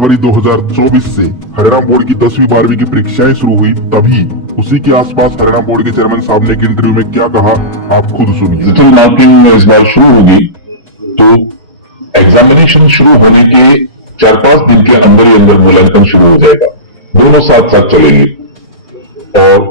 फरवरी 2024 से हरियाणा बोर्ड की 10वीं 12वीं की परीक्षाएं शुरू हुई, तभी उसी के आसपास हरियाणा बोर्ड के चेयरमैन साहब ने एक इंटरव्यू में क्या कहा, आप खुद सुनिए। डिजिटल मार्किंग इस बार शुरू होगी तो एग्जामिनेशन शुरू होने के 4-5 दिन के अंदर ही अंदर मूल्यांकन शुरू हो जाएगा। दोनों साथ साथ चलेंगे और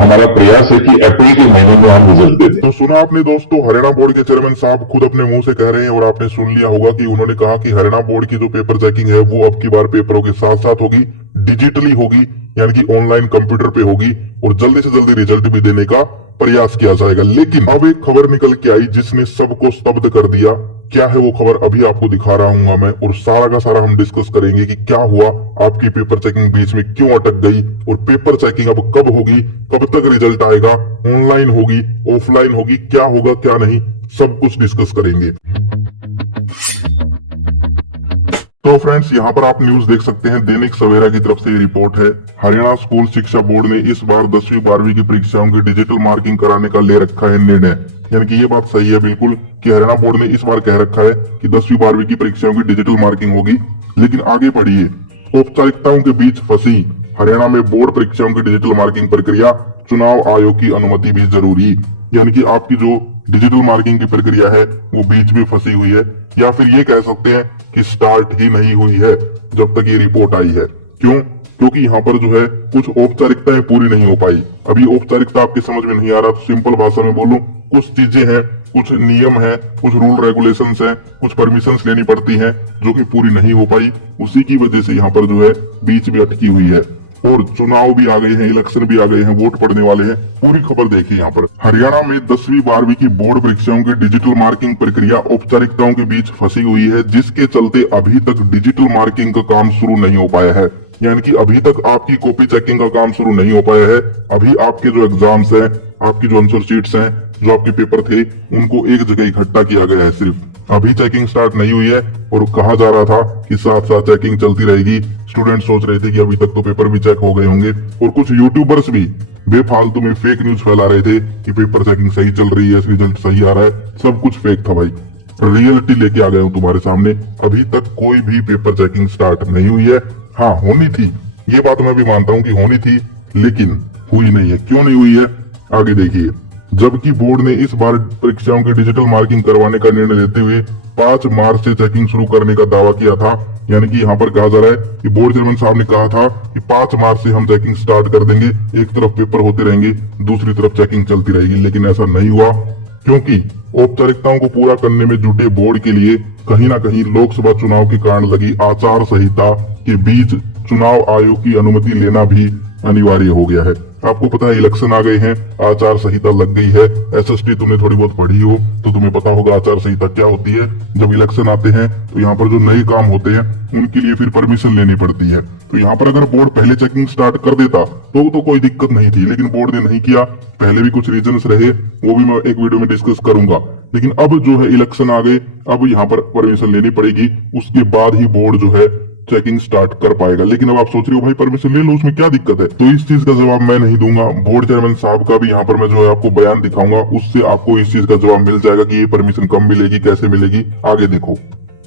हमारा प्रयास है कि अप्रैल के महीने में हम रिजल्ट दे दें। तो सुना आपने दोस्तों, हरियाणा बोर्ड के चेयरमैन साहब खुद अपने मुंह से कह रहे हैं और आपने सुन लिया होगा कि उन्होंने कहा कि हरियाणा बोर्ड की जो पेपर चेकिंग है वो अब की बार पेपरों के साथ साथ होगी, डिजिटली होगी, यानी कि ऑनलाइन कंप्यूटर पे होगी और जल्दी से जल्दी रिजल्ट भी देने का प्रयास किया जाएगा। लेकिन अब एक खबर निकल के आई जिसने सबको स्तब्ध कर दिया। क्या है वो खबर, अभी आपको दिखा रहा हूँ मैं और सारा का सारा हम डिस्कस करेंगे कि क्या हुआ, आपकी पेपर चेकिंग बीच में क्यों अटक गई और पेपर चेकिंग अब कब होगी, कब तक रिजल्ट आएगा, ऑनलाइन होगी, ऑफलाइन होगी, क्या होगा क्या नहीं, सब कुछ डिस्कस करेंगे। तो फ्रेंड्स, यहाँ पर आप न्यूज देख सकते हैं, दैनिक सवेरा की तरफ से ये रिपोर्ट है। हरियाणा स्कूल शिक्षा बोर्ड ने इस बार 10वीं 12वीं की परीक्षाओं की डिजिटल मार्किंग कराने का ले रखा है निर्णय। यानी कि ये बात सही है बिल्कुल कि हरियाणा बोर्ड ने इस बार कह रखा है कि 10वीं 12वीं की परीक्षाओं की डिजिटल मार्किंग होगी। लेकिन आगे पढ़िए, औपचारिकताओं के बीच फंसी हरियाणा में बोर्ड परीक्षाओं की डिजिटल मार्किंग प्रक्रिया, चुनाव आयोग की अनुमति भी जरूरी। यानी कि आपकी जो डिजिटल मार्किंग की प्रक्रिया है वो बीच में फंसी हुई है, या फिर ये कह सकते हैं कि स्टार्ट ही नहीं हुई है जब तक ये रिपोर्ट आई है। क्यों? क्योंकि यहाँ पर जो है कुछ औपचारिकताएं पूरी नहीं हो पाई। अभी औपचारिकता आपके समझ में नहीं आ रहा तो सिंपल भाषा में बोलूं, कुछ चीजें हैं, कुछ नियम है, कुछ रूल रेगुलेशंस हैं, कुछ परमिशंस लेनी पड़ती हैं जो कि पूरी नहीं हो पाई। उसी की वजह से यहाँ पर जो है बीच में अटकी हुई है। और चुनाव भी आ गए हैं, इलेक्शन भी आ गए हैं, वोट पड़ने वाले हैं। पूरी खबर देखिए यहाँ पर। हरियाणा में 10वीं 12वीं की बोर्ड परीक्षाओं की डिजिटल मार्किंग प्रक्रिया औपचारिकताओं के बीच फंसी हुई है, जिसके चलते अभी तक डिजिटल मार्किंग का काम शुरू नहीं हो पाया है। यानी कि अभी तक आपकी कॉपी चेकिंग का काम शुरू नहीं हो पाया है। अभी आपके जो एग्जाम्स हैं, आपकी जो आंसर शीट्स हैं, जो आपके पेपर थे, उनको एक जगह इकट्ठा किया गया है सिर्फ। अभी चेकिंग स्टार्ट नहीं हुई है और कहा जा रहा था कि साथ साथ चेकिंग चलती रहेगी। स्टूडेंट सोच रहे थे कि अभी तक तो पेपर भी चेक हो गए होंगे और कुछ यूट्यूबर्स भी बेफालतू में फेक न्यूज फैला रहे थे कि पेपर चेकिंग सही चल रही है, रिजल्ट सही आ रहा है। सब कुछ फेक था भाई। रियलिटी लेके आ गया हूँ तुम्हारे सामने। अभी तक कोई भी पेपर चेकिंग स्टार्ट नहीं हुई है। हाँ, होनी थी, ये बात मैं भी मानता हूँ कि होनी थी, लेकिन हुई नहीं है। क्यों नहीं हुई है, आगे देखिए। जबकि बोर्ड ने इस बार परीक्षाओं की डिजिटल मार्किंग करवाने का निर्णय लेते हुए 5 मार्च से चेकिंग शुरू करने का दावा किया था। यानी कि यहाँ पर कहा जा रहा है कि बोर्ड चेयरमैन साहब ने कहा था कि 5 मार्च से हम चेकिंग स्टार्ट कर देंगे, एक तरफ पेपर होते रहेंगे, दूसरी तरफ चेकिंग चलती रहेगी। लेकिन ऐसा नहीं हुआ, क्योंकि औपचारिकताओं को पूरा करने में जुटे बोर्ड के लिए कहीं ना कहीं लोकसभा चुनाव के कारण लगी आचार संहिता के बीच चुनाव आयोग की अनुमति लेना भी अनिवार्य हो गया है। आपको पता है इलेक्शन आ गए हैं, आचार संहिता लग गई है। एसएसटी तुमने थोड़ी बहुत पढ़ी हो तो तुम्हें पता होगा आचार संहिता क्या होती है। जब इलेक्शन आते हैं तो यहाँ पर जो नए काम होते हैं उनके लिए फिर परमिशन लेनी पड़ती है। तो यहाँ पर अगर बोर्ड पहले चेकिंग स्टार्ट कर देता तो कोई दिक्कत नहीं थी, लेकिन बोर्ड ने नहीं किया। पहले भी कुछ रीजंस रहे, वो भी मैं एक वीडियो में डिस्कस करूंगा। लेकिन अब जो है इलेक्शन आ गए, अब यहाँ पर परमिशन लेनी पड़ेगी, उसके बाद ही बोर्ड जो है चेकिंग स्टार्ट कर पाएगा। लेकिन अब आप सोच रहे हो भाई परमिशन ले लो, उसमें क्या दिक्कत है? तो इस चीज का जवाब मैं नहीं दूंगा। बोर्ड चेयरमैन साहब का भी यहाँ पर मैं जो है आपको बयान दिखाऊंगा, उससे आपको इस चीज का जवाब मिल जाएगा कि ये परमिशन कब मिलेगी, कैसे मिलेगी, आगे देखो।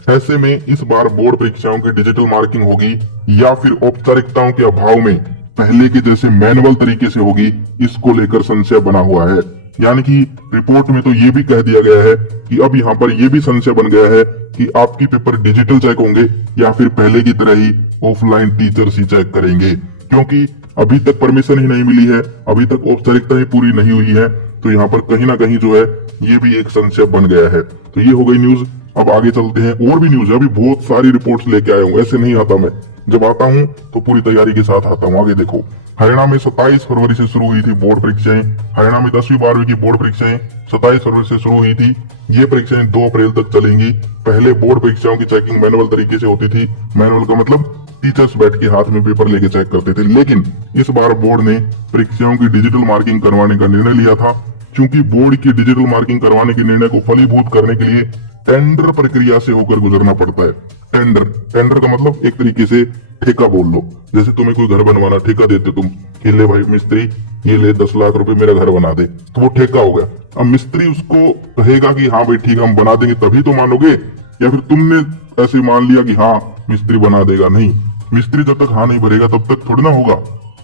ऐसे में इस बार बोर्ड परीक्षाओं की डिजिटल मार्किंग होगी या फिर औपचारिकताओं के अभाव में पहले के जैसे मैनुअल तरीके से होगी, इसको लेकर संशय बना हुआ है। यानी कि रिपोर्ट में तो ये भी कह दिया गया है कि अब यहाँ पर ये भी संशय बन गया है कि आपकी पेपर डिजिटल चेक होंगे या फिर पहले की तरह ही ऑफलाइन टीचर्स ही चेक करेंगे, क्योंकि अभी तक परमिशन ही नहीं मिली है, अभी तक औपचारिकता ही पूरी नहीं हुई है। तो यहाँ पर कहीं ना कहीं जो है ये भी एक संशय बन गया है। तो ये हो गई न्यूज। अब आगे चलते हैं, और भी न्यूज है। अभी बहुत सारी रिपोर्ट्स लेके आया हूँ, ऐसे नहीं आता मैं, जब आता हूँ तो पूरी तैयारी के साथ आता हूँ। आगे देखो, हरियाणा में 27 फरवरी से शुरू हुई थी बोर्ड परीक्षाएं। हरियाणा में 10वीं 12वीं की बोर्ड परीक्षाएं 27 फरवरी से शुरू हुई थी। ये परीक्षाएं 2 अप्रैल तक चलेंगी। पहले बोर्ड परीक्षाओं की चेकिंग मैनुअल तरीके से होती थी। मैनुअल का मतलब टीचर्स बैठ के हाथ में पेपर लेके चेक करते थे। लेकिन इस बार बोर्ड ने परीक्षाओं की डिजिटल मार्किंग करवाने का निर्णय लिया था। चूंकि बोर्ड की डिजिटल मार्किंग करवाने के निर्णय को फलीभूत करने के लिए टेंडर प्रक्रिया से होकर गुजरना पड़ता है। टेंडर का मतलब एक तरीके से ठेका बोल लो। जैसे तुम्हें कोई घर बनवाना, ठेका देते तुम कि ले भाई मिस्त्री, ये ले 10 लाख रुपए मेरा घर बना दे, तो वो ठेका हो गया। अब मिस्त्री उसको कहेगा कि हाँ भाई ठीक है हम बना देंगे, तभी तो मानोगे। या फिर तुमने ऐसे मान लिया कि हाँ मिस्त्री बना देगा। नहीं, मिस्त्री जब तक हाँ नहीं भरेगा तब तक थोड़ी ना होगा,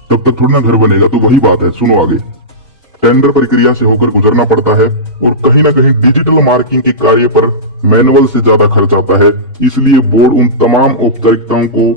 तब तक थोड़ी ना घर बनेगा। तो वही बात है, सुनो आगे। टेंडर प्रक्रिया से होकर गुजरना पड़ता है और कहीं ना कहीं डिजिटल मार्किंग के कार्य पर मैनुअल से ज्यादा खर्च आता है। इसलिए बोर्ड उन तमाम औपचारिकताओं को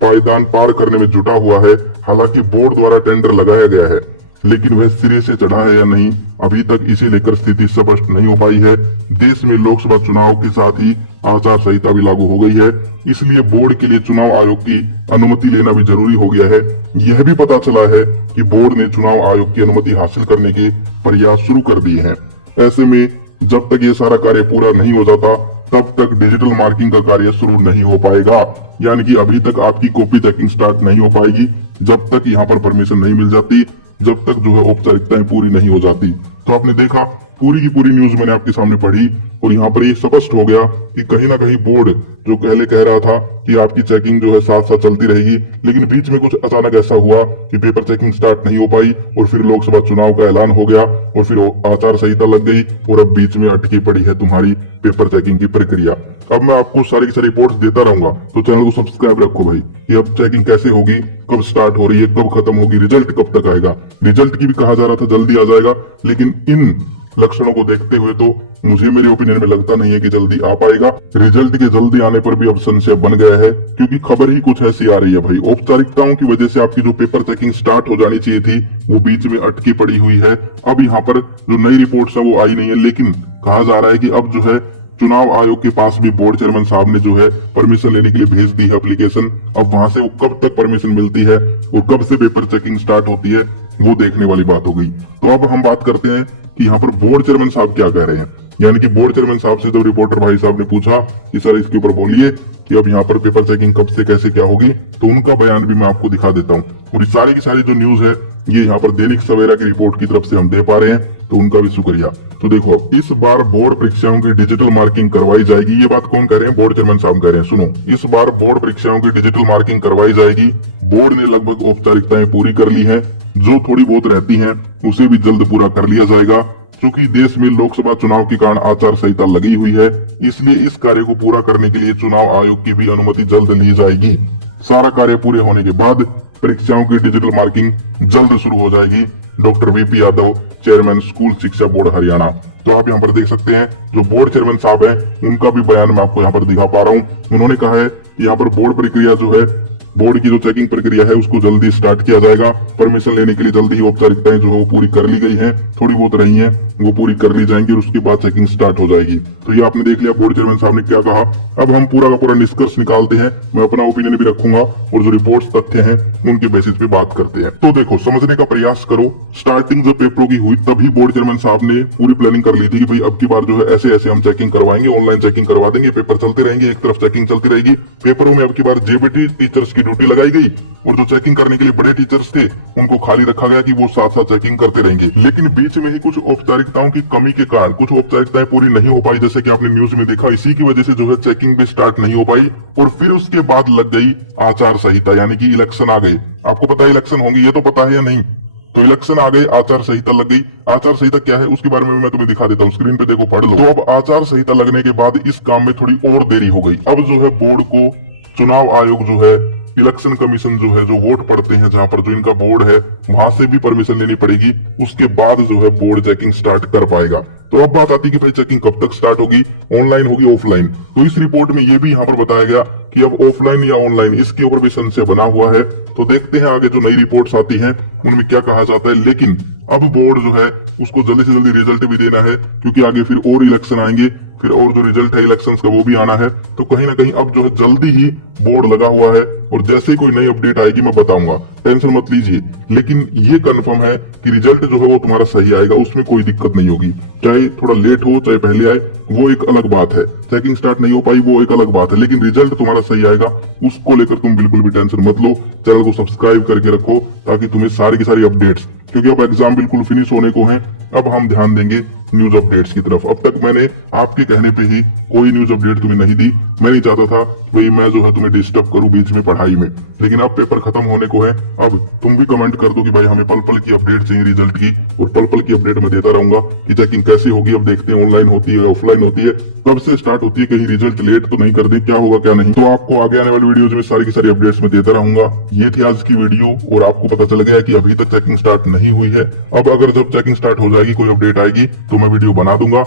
पायदान पार करने में जुटा हुआ है। हालांकि बोर्ड द्वारा टेंडर लगाया गया है, लेकिन वह सिरे से चढ़ा है या नहीं, अभी तक इसे लेकर स्थिति स्पष्ट नहीं हो पाई है। देश में लोकसभा चुनाव के साथ ही आचार संहिता भी लागू हो गई है, इसलिए बोर्ड के लिए चुनाव आयोग की अनुमति लेना भी जरूरी हो गया है। यह भी पता चला है कि बोर्ड ने चुनाव आयोग की अनुमति हासिल करने के प्रयास शुरू कर दिए हैं। ऐसे में जब तक ये सारा कार्य पूरा नहीं हो जाता तब तक डिजिटल मार्किंग का कार्य शुरू नहीं हो पाएगा। यानी कि अभी तक आपकी कॉपी चेकिंग स्टार्ट नहीं हो पाएगी जब तक यहाँ पर परमिशन नहीं मिल जाती, जब तक जो है औपचारिकताएं पूरी नहीं हो जाती। तो आपने देखा, पूरी की पूरी न्यूज मैंने आपके सामने पढ़ी और यहाँ पर ये स्पष्ट हो गया कि कहीं ना कहीं बोर्ड जो पहले कह रहा था कि आपकी चेकिंग जो है साथ साथ चलती रहेगी, लेकिन बीच में कुछ अचानक ऐसा हुआ कि पेपर चेकिंग स्टार्ट नहीं हो पाई और फिर लोकसभा चुनाव का ऐलान हो गया और फिर आचार संहिता लग गई और अब बीच में अटकी पड़ी है तुम्हारी पेपर चेकिंग की प्रक्रिया। अब मैं आपको सारी की सारी रिपोर्ट्स देता रहूंगा, तो चैनल को सब्सक्राइब रखो भाई कि अब चेकिंग कैसे होगी, कब स्टार्ट हो रही है, कब खत्म होगी, रिजल्ट कब तक आएगा। रिजल्ट की भी कहा जा रहा था जल्दी आ जाएगा, लेकिन इन लक्षणों को देखते हुए तो मुझे मेरे ओपिनियन में लगता नहीं है कि जल्दी आ पाएगा। रिजल्ट के जल्दी आने पर भी अब संशय बन गया है, क्योंकि खबर ही कुछ ऐसी आ रही है भाई। औपचारिकताओं की वजह से आपकी जो पेपर चेकिंग स्टार्ट हो जानी चाहिए थी वो बीच में अटकी पड़ी हुई है। अब यहाँ पर जो नई रिपोर्ट्स है वो आई नहीं है, लेकिन कहा जा रहा है कि अब जो है चुनाव आयोग के पास भी बोर्ड चेयरमैन साहब ने जो है परमिशन लेने के लिए भेज दी है एप्लीकेशन। अब वहां से वो कब तक परमिशन मिलती है और कब से पेपर चेकिंग स्टार्ट होती है वो देखने वाली बात हो गई। तो अब हम बात करते हैं कि यहाँ पर बोर्ड चेयरमैन साहब क्या कह रहे हैं। यानी कि बोर्ड चेयरमैन साहब से जब रिपोर्टर भाई साहब ने पूछा कि सर इसके ऊपर बोलिए कि अब यहाँ पर पेपर चेकिंग कब से कैसे क्या होगी, तो उनका बयान भी मैं आपको दिखा देता हूँ। और ये सारी की सारी जो न्यूज है ये यहाँ पर दैनिक सवेरा की रिपोर्ट की तरफ से हम दे पा रहे हैं, तो उनका भी शुक्रिया। तो देखो, इस बार बोर्ड परीक्षाओं की डिजिटल मार्किंग करवाई जाएगी। ये बात कौन कह रहे हैं? बोर्ड चेयरमैन साहब कह रहे हैं। सुनो, इस बार बोर्ड परीक्षाओं की डिजिटल मार्किंग करवाई जाएगी। बोर्ड ने लगभग औपचारिकताएं पूरी कर ली है, जो थोड़ी बहुत रहती हैं उसे भी जल्द पूरा कर लिया जाएगा। क्योंकि देश में लोकसभा चुनाव के कारण आचार संहिता लगी हुई है, इसलिए इस कार्य को पूरा करने के लिए चुनाव आयोग की भी अनुमति जल्द ली जाएगी। सारा कार्य पूरे होने के बाद परीक्षाओं की डिजिटल मार्किंग जल्द शुरू हो जाएगी। Doctor VP Yadav, chairman school शिक्षा बोर्ड हरियाणा। तो आप यहाँ पर देख सकते हैं जो बोर्ड चेयरमैन साहब हैं उनका भी बयान मैं आपको यहाँ पर दिखा पा रहा हूँ। उन्होंने कहा है कि यहाँ पर बोर्ड प्रक्रिया जो है, बोर्ड की जो चेकिंग प्रक्रिया है उसको जल्दी स्टार्ट किया जाएगा। परमिशन लेने के लिए जल्दी ही औपचारिकताएं जो है वो पूरी कर ली गई हैं, थोड़ी बहुत रही हैं वो पूरी कर ली जाएंगी और उसके बाद चेकिंग स्टार्ट हो जाएगी। तो ये आपने देख लिया बोर्ड चेयरमैन साहब ने क्या कहा। अब हम पूरा का पूरा निष्कर्ष निकालते हैं, मैं अपना ओपिनियन भी रखूंगा और जो रिपोर्ट्स तथ्य हैं उनके बेसिस पे बात करते हैं। तो देखो, समझने का प्रयास करो। स्टार्टिंग जब पेपरों की हुई तभी बोर्ड चेयरमैन साहब ने पूरी प्लानिंग कर ली थी कि भाई अब की बार जो है ऐसे ऐसे हम चेकिंग करवाएंगे, ऑनलाइन चेकिंग करवा देंगे, पेपर चलते रहेंगे, एक तरफ चेकिंग चलती रहेगी। पेपरों में अब की बार जेबीटी टीचर्स की ड्यूटी लगाई गई और जो चेकिंग करने के लिए बड़े टीचर्स थे उनको खाली रखा गया कि वो साथ साथ चेकिंग करते रहेंगे। लेकिन बीच में ही कुछ औपचारिकताओं की कमी के कारण कुछ औपचारिकताएं पूरी नहीं हो पाई, जैसे कि आपने न्यूज में देखा। इसी की वजह से जो है चेकिंग भी स्टार्ट नहीं हो पाई और फिर उसके बाद लग गई आचार संहिता, यानी कि इलेक्शन आ गए। आपको पता है इलेक्शन होंगे, ये तो पता है या नहीं? तो इलेक्शन आ गए, आचार संहिता लग गई। आचार संहिता क्या है उसके बारे में मैं तुम्हें दिखा देता हूँ, स्क्रीन पे देखो, पढ़ लो। तो अब आचार संहिता लगने के बाद इस काम में थोड़ी और देरी हो गई। अब जो है बोर्ड को चुनाव आयोग जो है, इलेक्शन कमीशन जो है, जो वोट पड़ते हैं जहां पर जो इनका बोर्ड है वहां से भी परमिशन लेनी पड़ेगी। उसके बाद जो है बोर्ड चेकिंग स्टार्ट कर पाएगा। तो अब बात आती है कि भाई चेकिंग कब तक स्टार्ट होगी, ऑनलाइन होगी ऑफलाइन? तो इस रिपोर्ट में ये भी यहाँ पर बताया गया कि अब ऑफलाइन या ऑनलाइन इसके ऊपर भी संशय बना हुआ है। तो देखते हैं आगे जो नई रिपोर्ट्स आती हैं उनमें क्या कहा जाता है। लेकिन अब बोर्ड जो है उसको जल्दी से जल्दी रिजल्ट भी देना है, क्योंकि आगे फिर और इलेक्शन आएंगे, फिर और जो रिजल्ट है इलेक्शन का वो भी आना है। तो कहीं ना कहीं अब जो है जल्दी ही बोर्ड लगा हुआ है और जैसे ही कोई नई अपडेट आएगी मैं बताऊंगा, टेंशन मत लीजिए। लेकिन ये कंफर्म है कि रिजल्ट जो है वो तुम्हारा सही आएगा, उसमें कोई दिक्कत नहीं होगी। चाहे थोड़ा लेट हो चाहे पहले आए वो एक अलग बात है, चेकिंग स्टार्ट नहीं हो पाई वो एक अलग बात है, लेकिन रिजल्ट तुम्हारा सही आएगा, उसको लेकर तुम बिल्कुल भी टेंशन मत लो। चैनल को सब्सक्राइब करके रखो ताकि तुम्हें सारी की सारी अपडेट्स, क्योंकि अब एग्जाम बिल्कुल फिनिश होने को हैं, अब हम ध्यान देंगे न्यूज अपडेट्स की तरफ। अब तक मैंने आपके कहने पे ही कोई न्यूज अपडेट तुम्हें नहीं दी। मैं नहीं चाहता था भाई मैं जो है तुम्हें डिस्टर्ब करूं बीच में पढ़ाई में, लेकिन अब पेपर खत्म होने को है। अब तुम भी कमेंट कर दो कि भाई हमें पल पल की अपडेट चाहिए रिजल्ट की, और पल पल की अपडेट मैं देता रहूंगा कि चेकिंग कैसी होगी। अब देखते हैं ऑनलाइन होती है ऑफलाइन होती है, कब से स्टार्ट होती है, कहीं रिजल्ट लेट तो नहीं कर दे, क्या होगा क्या नहीं। तो आपको आगे आने वाली वीडियोज में सारी की सारी अपडेट्स में देता रहूंगा। ये थी आज की वीडियो, और आपको पता चल गया कि अभी तक चेकिंग स्टार्ट नहीं हुई है। अब अगर जब चेकिंग स्टार्ट हो जाएगी, कोई अपडेट आएगी तो मैं वीडियो बना दूंगा।